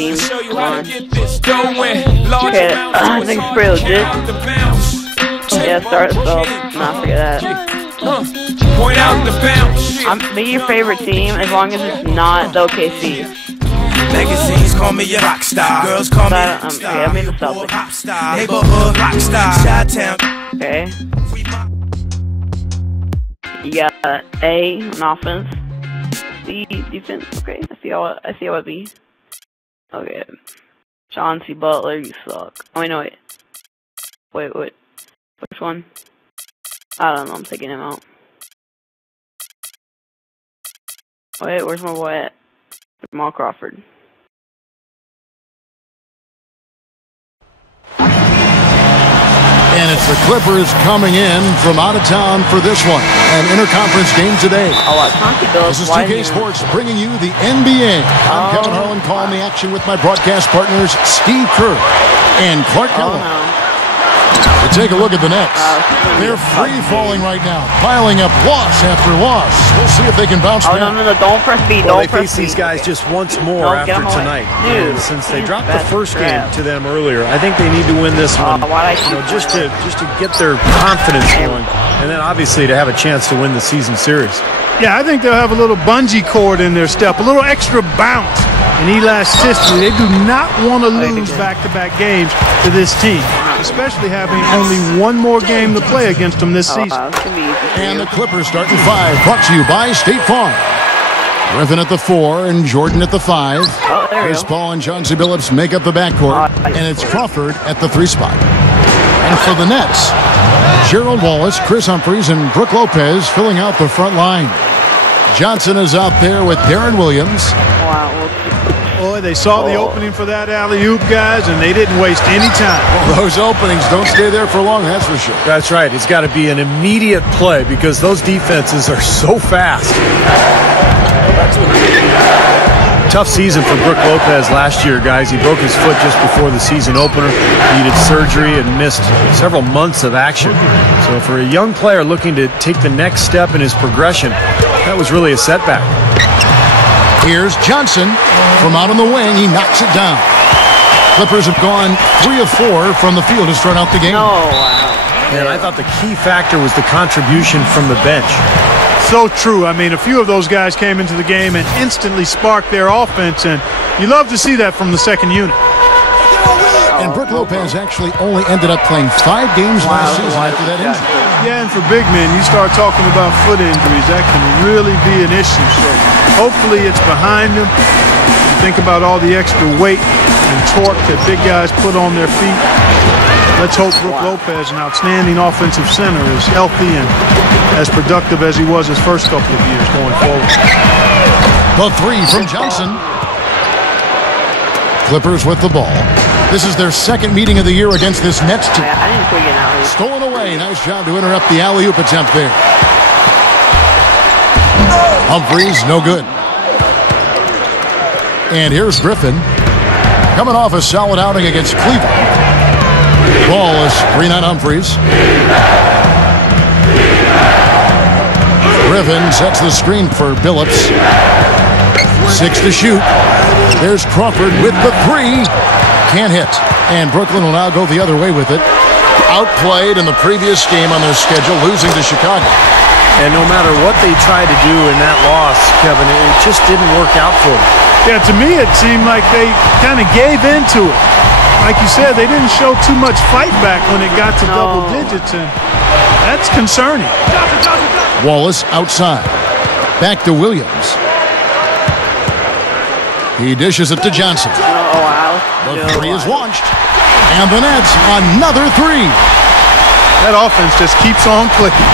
team. Come on. Okay, I think it's pretty legit. Yeah, start so not forget that. Be your favorite team as long as it's not the OKC. Magazines call me a rock star. Girls call me a star. Okay, I mean the Celtics. Neighborhood rock star. Chi-town. Okay. You got A on offense, B defense. Okay, I see how it be. Okay. Chauncey Butler, you suck. Oh wait, no wait. Wait. Which one? I don't know. I'm taking him out. Wait, where's my boy at? Jamal Crawford. And it's the Clippers coming in from out of town for this one. An interconference game today. This is 2K Sports bringing you the NBA. I'm Kevin Harlan calling the action with my broadcast partners Steve Kerr and Clark Kellogg. To take a look at the Nets. They're free-falling right now, piling up loss after loss. We'll see if they can bounce back. No, don't press B. Well, they face these guys just once more after tonight. And since they dropped the first game to them earlier, I think they need to win this one, just to get their confidence going, and then obviously to have a chance to win the season series. Yeah, I think they'll have a little bungee cord in their step, a little extra bounce and elasticity. They do not want to lose back-to-back games to this team, especially having only one more game to play against them this season. And the Clippers starting 5, brought to you by State Farm. Griffin at the 4 and Jordan at the 5. Chris Paul and Chauncey Billups make up the backcourt, and it's Crawford at the 3 spot. And for the Nets, Gerald Wallace, Chris Humphries, and Brook Lopez filling out the front line. Johnson is out there with Darren Williams. Boy, they saw the opening for that alley-oop, guys, and they didn't waste any time. Well, those openings don't stay there for long, that's for sure. That's right. It's got to be an immediate play because those defenses are so fast. Tough season for Brook Lopez last year, guys. He broke his foot just before the season opener. Needed surgery and missed several months of action. So for a young player looking to take the next step in his progression, that was really a setback. Here's Johnson from out on the wing. He knocks it down. Clippers have gone 3 of 4 from the field to start out the game. And I thought the key factor was the contribution from the bench. So true. I mean, a few of those guys came into the game and instantly sparked their offense, and you love to see that from the second unit. And Brook Lopez actually only ended up playing 5 games last season after that injury. Yeah, and for big men, you start talking about foot injuries, that can really be an issue. So hopefully it's behind them. You think about all the extra weight and torque that big guys put on their feet. Let's hope Brook Lopez, an outstanding offensive center, is healthy and as productive as he was his first couple of years going forward. The 3 from Johnson. Clippers with the ball. This is their second meeting of the year against this Nets team. Stolen away. Nice job to interrupt the alley-oop attempt there. Humphries, no good. And here's Griffin, coming off a solid outing against Cleveland. Ball is screen on Humphries. Griffin sets the screen for Billups. 6 to shoot. There's Crawford with the 3. Can't hit. And Brooklyn will now go the other way with it. Outplayed in the previous game on their schedule, losing to Chicago. And no matter what they tried to do in that loss, Kevin, it just didn't work out for them. Yeah, to me it seemed like they kind of gave into it. Like you said, they didn't show too much fight back when it got to double digits, and that's concerning. Wallace outside. Back to Williams. He dishes it to Johnson. The 3 is launched. And the Nets, another 3. That offense just keeps on clicking.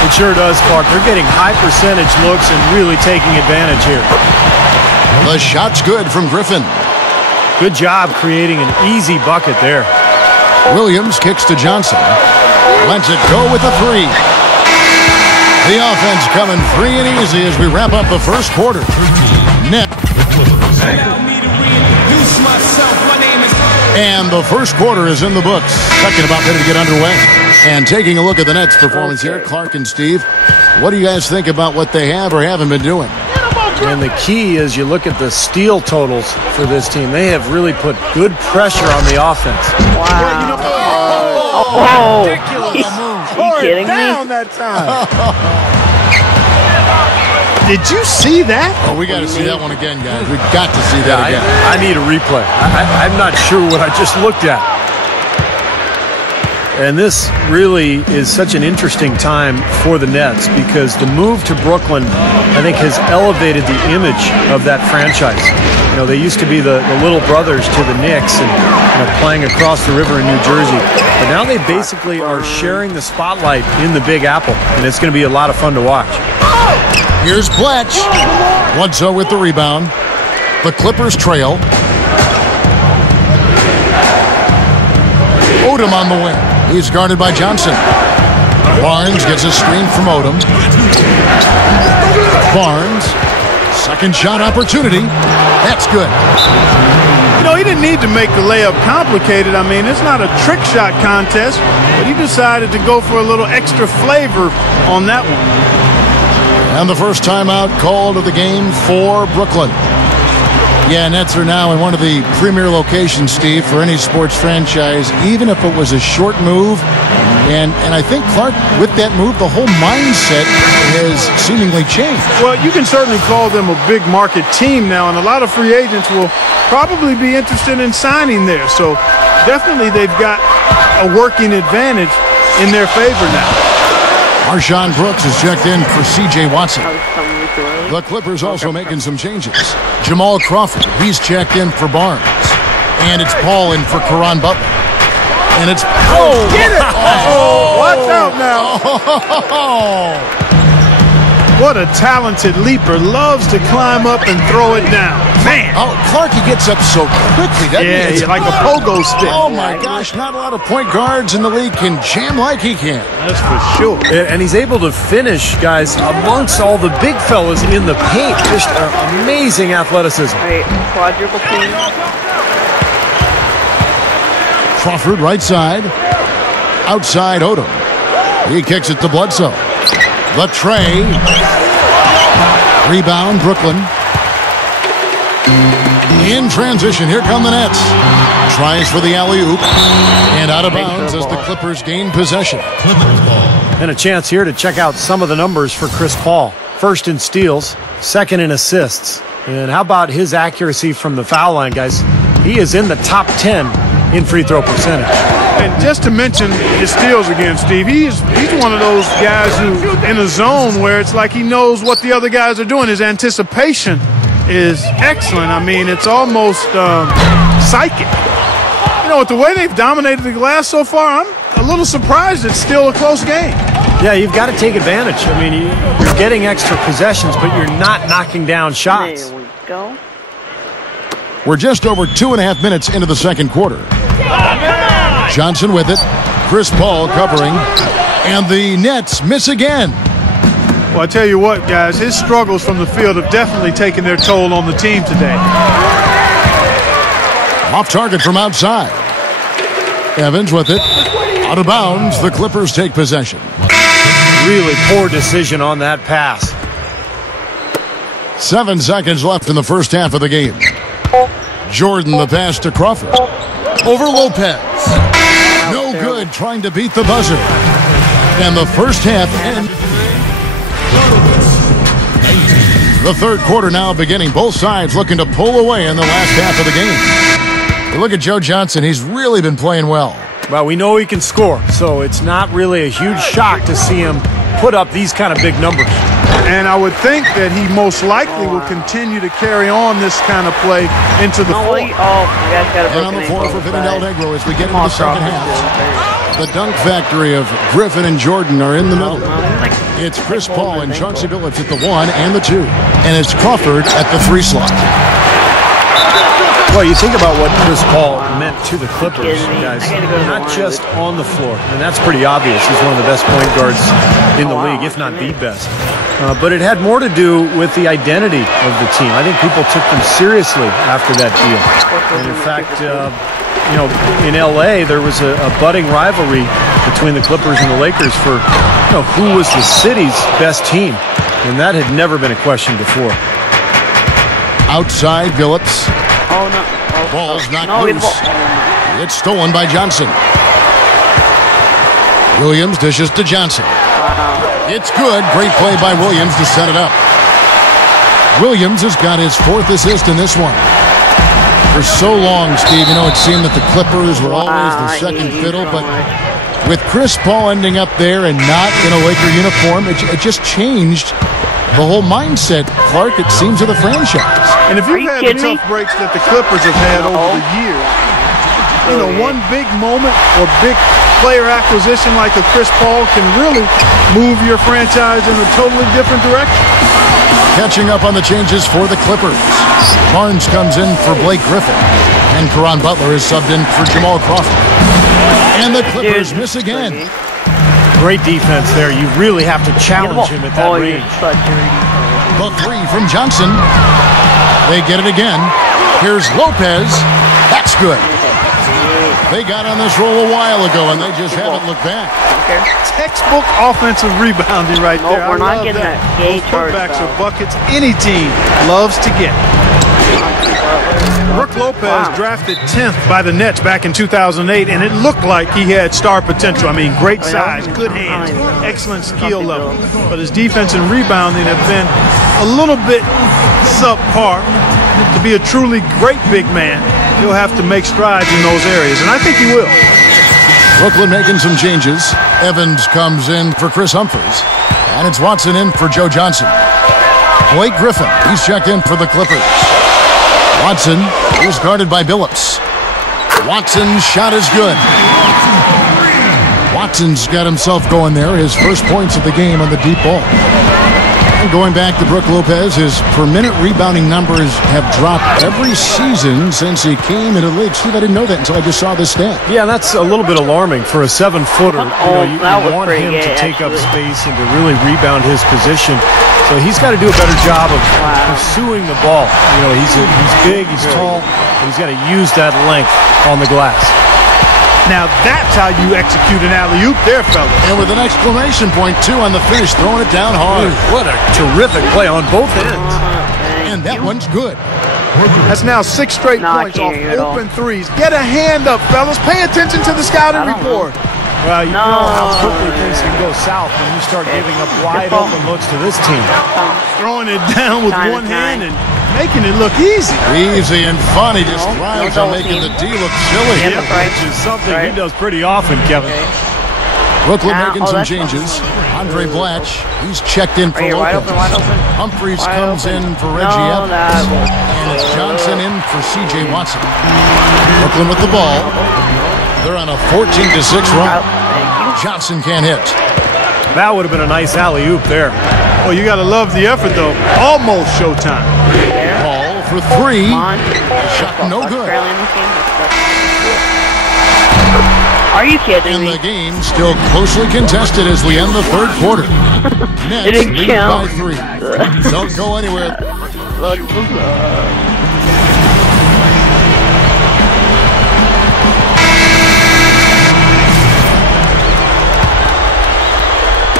It sure does, Clark. They're getting high percentage looks and really taking advantage here. The shot's good from Griffin. Good job creating an easy bucket there. Williams kicks to Johnson. Lets it go with the 3. The offense coming free and easy as we wrap up the first quarter. Net. And the first quarter is in the books. Second about ready to get underway. And taking a look at the Nets' performance here, Clark and Steve, what do you guys think about what they have or haven't been doing? And the key is you look at the steal totals for this team. They have really put good pressure on the offense. Wow. Ridiculous. Are you kidding down me? that time. Did you see that? Oh, we got to see that one again, guys. We've got to see that again. I need a replay. I'm not sure what I just looked at. And this really is such an interesting time for the Nets because the move to Brooklyn, I think, has elevated the image of that franchise. You know, they used to be the little brothers to the Knicks and playing across the river in New Jersey. But now they basically are sharing the spotlight in the Big Apple, and it's going to be a lot of fun to watch. Here's Pletch. Bledsoe with the rebound. The Clippers trail. Odom on the wing. He's guarded by Johnson. Barnes gets a screen from Odom. Barnes. Second shot opportunity. That's good. You know, he didn't need to make the layup complicated. I mean, it's not a trick shot contest, but he decided to go for a little extra flavor on that one. And the first timeout called of the game for Brooklyn. Yeah, Nets are now in one of the premier locations, Steve, for any sports franchise, even if it was a short move. And I think, Clark, with that move, the whole mindset has seemingly changed. Well, you can certainly call them a big market team now, and a lot of free agents will probably be interested in signing there. So definitely they've got a working advantage in their favor now. Marshawn Brooks is checked in for C.J. Watson. The Clippers also making some changes. Jamal Crawford, he's checked in for Barnes. And it's Paul in for Caron Butler. And it's... Oh, get it! Oh, watch out now. Oh. What a talented leaper. Loves to climb up and throw it down. Man. Oh, Clark, he gets up so quickly, doesn't he? It's like a pogo stick. Oh, my gosh. Not a lot of point guards in the league can jam like he can. That's for sure. And he's able to finish, guys, amongst all the big fellas in the paint. Just amazing athleticism. All right, quadruple team. Crawford right side. Outside Odom. He kicks it to Bledsoe. The tray. Rebound, Brooklyn. In transition, here come the Nets. Tries for the alley-oop. And out of bounds as the Clippers gain possession. And a chance here to check out some of the numbers for Chris Paul. First in steals, second in assists. And how about his accuracy from the foul line, guys? He is in the top 10 in free throw percentage. And just to mention his steals again, Steve, he's one of those guys who in a zone where it's like he knows what the other guys are doing. His anticipation is excellent. I mean, it's almost psychic. You know, with the way they've dominated the glass so far, I'm a little surprised it's still a close game. Yeah, you've got to take advantage. I mean, you're getting extra possessions, but you're not knocking down shots. There we go. We're just over 2.5 minutes into the second quarter. Johnson with it. Chris Paul covering. And the Nets miss again. Well, I tell you what, guys, his struggles from the field have definitely taken their toll on the team today. Off target from outside. Evans with it. Out of bounds. The Clippers take possession. Really poor decision on that pass. 7 seconds left in the first half of the game. Jordan the pass to Crawford. Over Lopez. No good trying to beat the buzzer. And the first half ends. The third quarter now beginning. Both sides looking to pull away in the last half of the game. But look at Joe Johnson. He's really been playing well. Well, we know he can score, so it's not really a huge shock to see him put up these kind of big numbers. And I would think that he most likely will continue to carry on this kind of play into the fourth. You guys got a And on the floor for Vinny Negro as we get into the second half. The dunk factory of Griffin and Jordan are in the middle. It's Chris Paul and Chauncey Billups at the 1 and the 2. And it's Crawford at the 3 slot. Well, you think about what Chris Paul meant to the Clippers, guys, not just on the floor, and that's pretty obvious. He's one of the best point guards in the league, if not the best. But it had more to do with the identity of the team. I think people took them seriously after that deal. And in fact, you know, in L.A., there was a budding rivalry between the Clippers and the Lakers for, you know, who was the city's best team. And that had never been a question before. Outside, Billups. Oh, no. Oh, Ball's knocked no, loose. It's stolen by Johnson. Williams dishes to Johnson. It's good. Great play by Williams to set it up. Williams has got his 4th assist in this one. For so long, Steve, you know, it seemed that the Clippers were always the second fiddle, but with Chris Paul ending up there and not in a Laker uniform, it just changed the whole mindset, Clark, it seems, of the franchise. And if you've had the tough breaks that the Clippers have had over the years, you know, one big moment or big player acquisition like a Chris Paul can really move your franchise in a totally different direction. Catching up on the changes for the Clippers. Barnes comes in for Blake Griffin. And Caron Butler is subbed in for Jamal Crawford. And the Clippers miss again. Great defense there. You really have to challenge him at that range. The 3 from Johnson. They get it again. Here's Lopez. That's good. They got on this roll a while ago, and they just haven't looked back. Textbook offensive rebounding right there. We're not getting that gay charge. Putbacks or buckets any team loves to get. Brook Lopez drafted 10th by the Nets back in 2008, and it looked like he had star potential. I mean, great size, good hands, excellent skill level. But his defense and rebounding have been a little bit subpar. To be a truly great big man, he'll have to make strides in those areas, and I think he will. Brooklyn making some changes. Evans comes in for Chris Humphries, and it's Watson in for Joe Johnson. Blake Griffin, he's checked in for the Clippers. Watson is guarded by Billups. Watson's shot is good. Watson's got himself going there, his first points of the game on the deep ball. And going back to Brook Lopez, his per-minute rebounding numbers have dropped every season since he came into the league. Steve, I didn't know that until I just saw this stat. Yeah, that's a little bit alarming for a 7-footer. You want him to take up space and to really rebound his position. So he's got to do a better job of pursuing the ball. You know, he's big, he's tall, and he's got to use that length on the glass. Now that's how you execute an alley-oop there, fellas. And with an exclamation point, too, on the finish, throwing it down hard. What a terrific play on both ends. And that one's good. That's now 6 straight points off open threes. Get a hand up, fellas. Pay attention to the scouting report. Well, you know how quickly things can go south when you start giving up wide open looks to this team. Throwing it down with one hand and making it look easy. Easy and fun. He just thrives on making the D look silly. Which is something he does pretty often, Kevin. Brooklyn making some changes. Andre Blatch, he's checked in for Lopez. Humphries comes in for Reggie Evans. And it's Johnson in for C.J. Watson. Brooklyn with the ball. They're on a 14-6 run. Johnson can't hit. That would have been a nice alley-oop there. Well, you got to love the effort, though. Almost showtime. Ball for 3. Shot no good. Are you kidding me? And the game still closely contested as we end the 3rd quarter. Nets lead by 3. Don't go anywhere.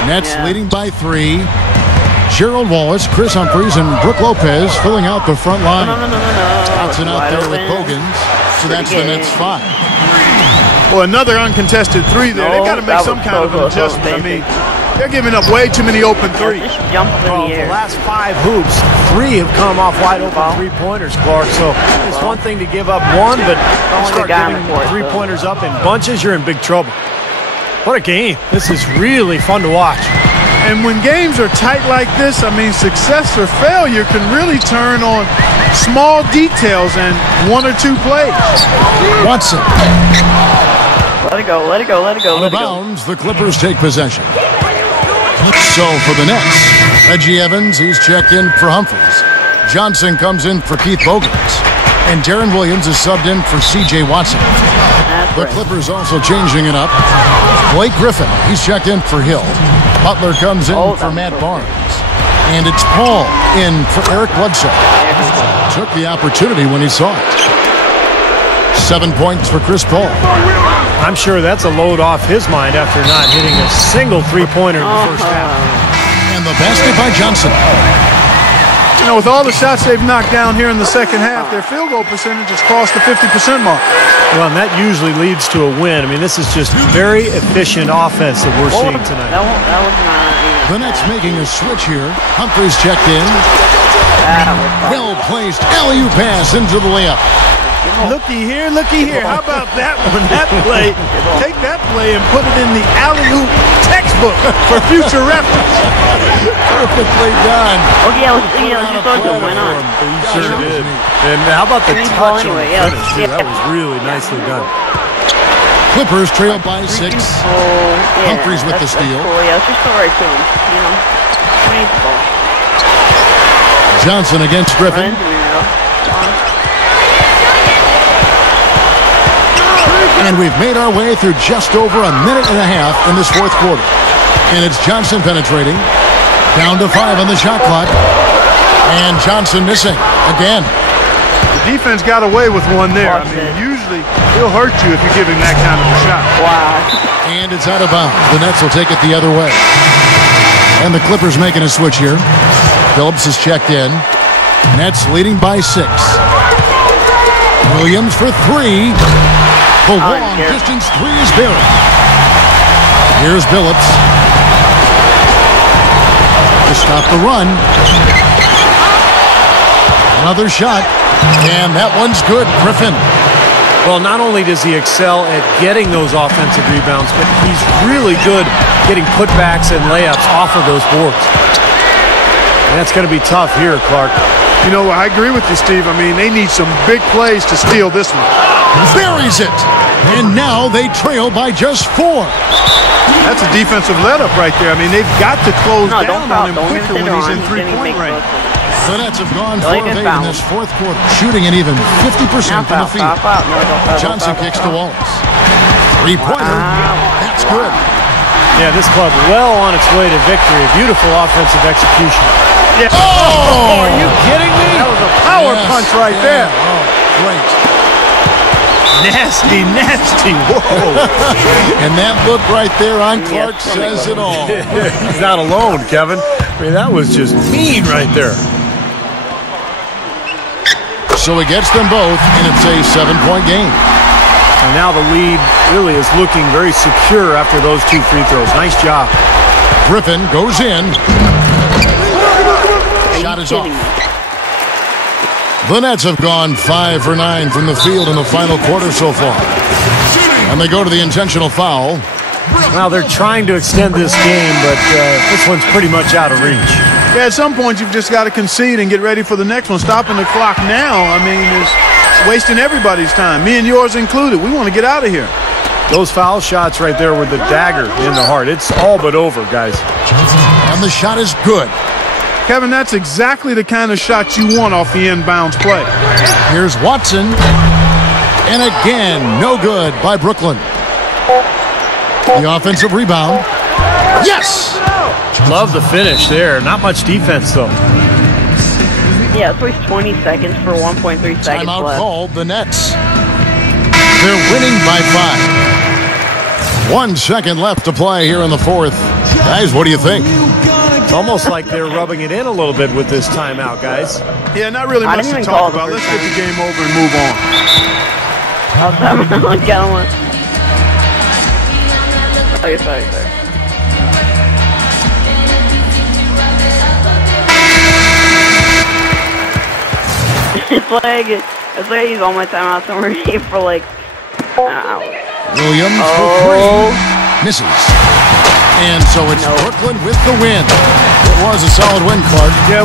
Nets leading by 3. Gerald Wallace, Chris Humphries, and Brook Lopez filling out the front line. Johnson out there with Bogans. So that's the Nets 5. Well, another uncontested 3 there. They've got to make some kind of an adjustment. I mean, they're giving up way too many open threes. Well, the last 5 hoops, 3 have come off wide open 3-pointers, Clark. So it's one thing to give up one, but you start giving 3-pointers up in bunches, you're in big trouble. What a game. This is really fun to watch. And when games are tight like this, I mean, success or failure can really turn on small details and 1 or 2 plays. Watson. Let it go, let it go, let it go. Out of bounds, the Clippers take possession. So for the Nets, Reggie Evans, he's checked in for Humphries. Johnson comes in for Keith Bogans. And Darren Williams is subbed in for C.J. Watson. The Clippers also changing it up. Blake Griffin, he's checked in for Hill. Butler comes in for Matt Barnes. And it's Paul in for Eric Bledsoe. Took the opportunity when he saw it. 7 points for Chris Paul. I'm sure that's a load off his mind after not hitting a single 3-pointer in the first half. And the basket by Johnson. You know, with all the shots they've knocked down here in the second half, their field goal percentage has crossed the 50% mark. Well, and that usually leads to a win. I mean, this is just very efficient offense that we're seeing tonight. That was not. The Nets making a switch here. Humphries checked in. Well-placed alley-oop pass into the layup. Looky here, looky here. How about that one? That play, take that play and put it in the alley-oop textbook for future reference. Perfectly done. Okay, you thought it went on. He sure did. And how about the touch on the finish? Dude, that was really nicely done. Clippers trail by 6. Humphries with the steal. Cool. Yeah, let's just go right to him. You know, we need the ball. Johnson against Griffin. And we've made our way through just over a minute and a half in this fourth quarter. And it's Johnson penetrating. Down to 5 on the shot clock. And Johnson missing again. The defense got away with one there. I mean, usually he'll hurt you if you give him that kind of a shot. Wow. And it's out of bounds. The Nets will take it the other way. And the Clippers making a switch here. Phillips is checked in. Nets leading by 6. Williams for 3. The long-distance 3 is buried. Here's Phillips to stop the run. Another shot, and that one's good. Griffin. Well, not only does he excel at getting those offensive rebounds, but he's really good getting putbacks and layups off of those boards. And that's going to be tough here, Clark. You know, I agree with you, Steve. I mean, they need some big plays to steal this one. Buries it. And now they trail by just 4. That's a defensive let-up right there. I mean, they've got to close down on him quicker when he's in three-point range. The Nets have gone 4 of 8 in this fourth quarter, shooting an even 50% from the field. Johnson kicks to Wallace. Three-pointer. That's good. Yeah, this club well on its way to victory. A beautiful offensive execution. Yeah. Oh, are you kidding me? That was a power punch right there. Oh, great. Nasty, nasty. Whoa. And that look right there on Clark says it all. He's not alone, Kevin. I mean, that was just mean right there. So he gets them both, and it's a 7-point game. And now the lead really is looking very secure after those 2 free throws. Nice job. Griffin goes in. Shot is off. The Nets have gone 5 for 9 from the field in the final quarter so far. And they go to the intentional foul. Well, they're trying to extend this game, but this one's pretty much out of reach. Yeah, at some point you've just got to concede and get ready for the next one. Stopping the clock now, I mean, is wasting everybody's time, me and yours included. We want to get out of here. Those foul shots right there with the dagger in the heart. It's all but over, guys. And the shot is good. Kevin, that's exactly the kind of shot you want off the inbounds play. Here's Watson. And again, no good by Brooklyn. The offensive rebound. Yes! Love the finish there. Not much defense, though. Yeah, it's always 20 seconds for 1.3 seconds Timeout left. called, the Nets. They're winning by 5. 1 second left to play here in the fourth. Guys, what do you think? It's almost like they're rubbing it in a little bit with this timeout, guys. Yeah, not really much to talk about. Let's get the game over and move on. Sorry. It's like he's on my timeout somewhere here for like an hour. Williams for 3. Misses. And so it's Brooklyn with the win. It was a solid win, Clark. Yeah,